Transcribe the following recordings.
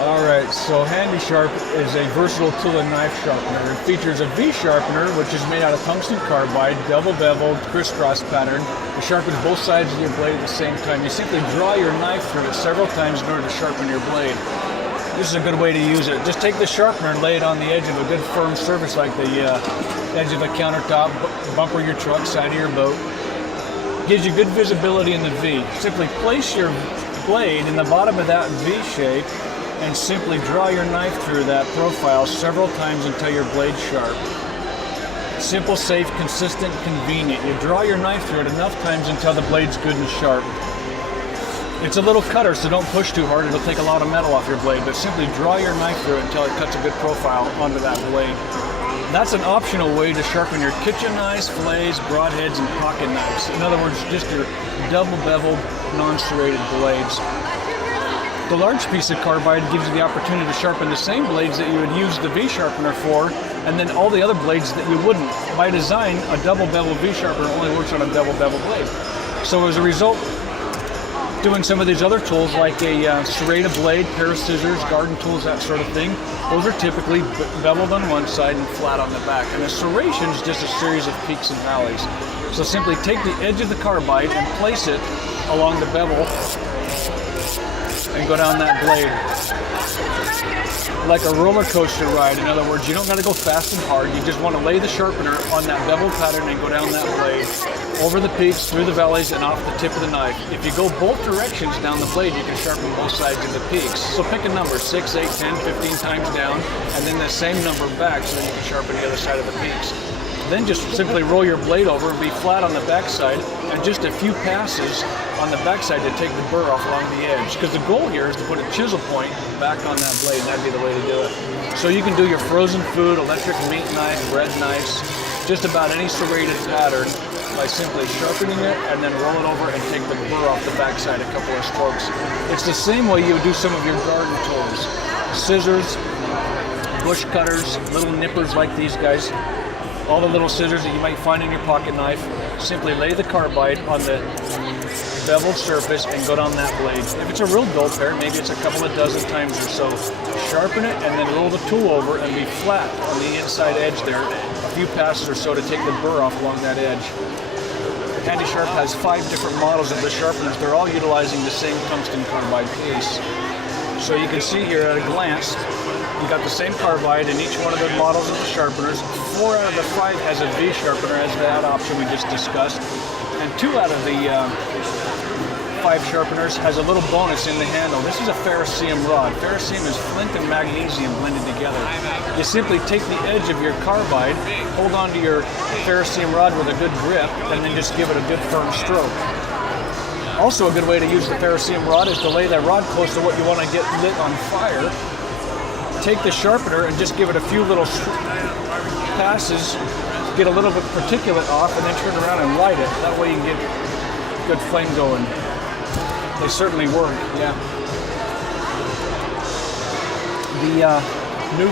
All right, so Handy Sharp is a versatile tool and knife sharpener. It features a V sharpener, which is made out of tungsten carbide, double beveled, crisscross pattern. It sharpens both sides of your blade at the same time. You simply draw your knife through it several times in order to sharpen your blade. This is a good way to use it. Just take the sharpener and lay it on the edge of a good firm surface like the edge of a countertop, bumper of your truck, side of your boat. Gives you good visibility in the V. Simply place your blade in the bottom of that V shape and simply draw your knife through that profile several times until your blade's sharp. Simple, safe, consistent, convenient. You draw your knife through it enough times until the blade's good and sharp. It's a little cutter, so don't push too hard. It'll take a lot of metal off your blade, but simply draw your knife through it until it cuts a good profile onto that blade. That's an optional way to sharpen your kitchen knives, fillets, broadheads, and pocket knives. In other words, just your double beveled, non-serrated blades. The large piece of carbide gives you the opportunity to sharpen the same blades that you would use the V sharpener for, and then all the other blades that you wouldn't. By design, a double bevel V sharpener only works on a double bevel blade. So as a result, doing some of these other tools like a serrated blade, pair of scissors, garden tools, that sort of thing, those are typically beveled on one side and flat on the back. And a serration is just a series of peaks and valleys. So simply take the edge of the carbide and place it along the bevel and go down that blade like a roller coaster ride. In other words, you don't got to go fast and hard. You just want to lay the sharpener on that bevel pattern and go down that blade over the peaks, through the valleys, and off the tip of the knife. If you go both directions down the blade, you can sharpen both sides of the peaks. So pick a number, 6, 8, 10, 15 times down, and then the same number back so then you can sharpen the other side of the peaks. Then just simply roll your blade over and be flat on the backside, and just a few passes on the backside to take the burr off along the edge. Because the goal here is to put a chisel point back on that blade, and that'd be the way to do it. So you can do your frozen food, electric meat knife, bread knives, just about any serrated pattern by simply sharpening it and then roll it over and take the burr off the backside a couple of strokes. It's the same way you would do some of your garden tools. Scissors, bush cutters, little nippers like these guys. All the little scissors that you might find in your pocket knife, simply lay the carbide on the beveled surface and go down that blade. If it's a real dull pair, maybe it's a couple of dozen times or so. Sharpen it and then roll the tool over and be flat on the inside edge there, a few passes or so to take the burr off along that edge. Handy Sharp has 5 different models of the sharpeners. They're all utilizing the same tungsten carbide piece. So you can see here at a glance, you got the same carbide in each one of the models of the sharpeners. 4 out of the 5 has a V sharpener as that option we just discussed. And 2 out of the 5 sharpeners has a little bonus in the handle. This is a ferrocerium rod. Ferrocerium is flint and magnesium blended together. You simply take the edge of your carbide, hold on to your ferrocerium rod with a good grip, and then just give it a good firm stroke. Also a good way to use the ferrocerium rod is to lay that rod close to what you want to get lit on fire. Take the sharpener and just give it a few little passes, get a little bit of particulate off, and then turn around and light it. That way you can get good flame going. They certainly work, yeah. The new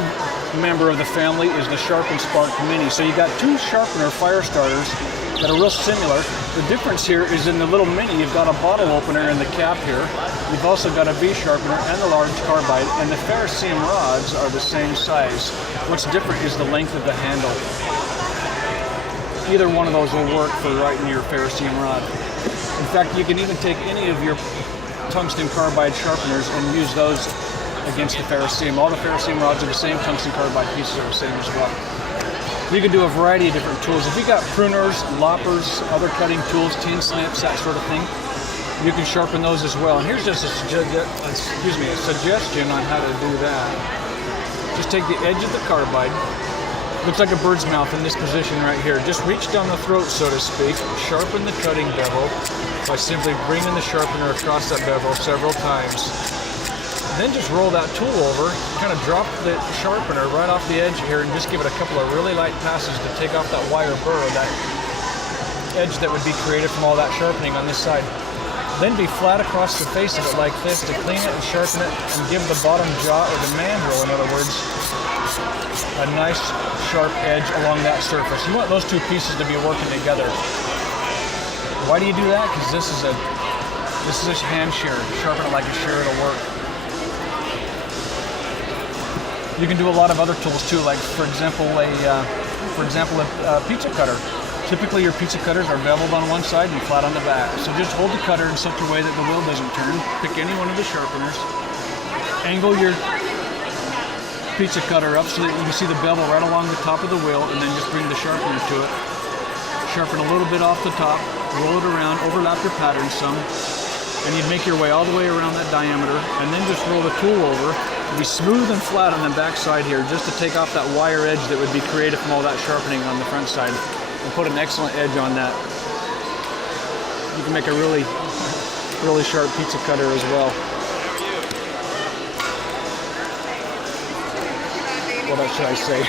member of the family is the Sharp & Spark Mini. So you got 2 sharpener fire starters that are real similar. The difference here is in the little Mini, you've got a bottle opener in the cap here. You've also got a V sharpener and the large carbide, and the ferrocerium rods are the same size. What's different is the length of the handle. Either one of those will work for writing your ferrocerium rod. In fact, you can even take any of your tungsten carbide sharpeners and use those against the ferrocerium. All the ferrocerium rods are the same, tungsten carbide pieces are the same as well. You can do a variety of different tools. If you got pruners, loppers, other cutting tools, tin snips, that sort of thing, you can sharpen those as well. And here's just a suggestion on how to do that. Just take the edge of the carbide. Looks like a bird's mouth in this position right here. Just reach down the throat, so to speak. Sharpen the cutting bevel by simply bringing the sharpener across that bevel several times. Then just roll that tool over, kind of drop the sharpener right off the edge here and just give it a couple of really light passes to take off that wire burr, that edge that would be created from all that sharpening on this side. Then be flat across the face of it like this to clean it and sharpen it and give the bottom jaw, or the mandrel in other words, a nice sharp edge along that surface. You want those 2 pieces to be working together. Why do you do that? Because this is a hand shear. Sharpen it like a shear, it'll work. You can do a lot of other tools too, like for example a pizza cutter. Typically your pizza cutters are beveled on one side and flat on the back. So just hold the cutter in such a way that the wheel doesn't turn. Pick any one of the sharpeners. Angle your pizza cutter up so that you can see the bevel right along the top of the wheel, and then just bring the sharpener to it. Sharpen a little bit off the top, roll it around, overlap your pattern some, and you'd make your way all the way around that diameter, and then just roll the tool over. It'll be smooth and flat on the back side here, just to take off that wire edge that would be created from all that sharpening on the front side, and put an excellent edge on that. You can make a really sharp pizza cutter as well. What else should I say?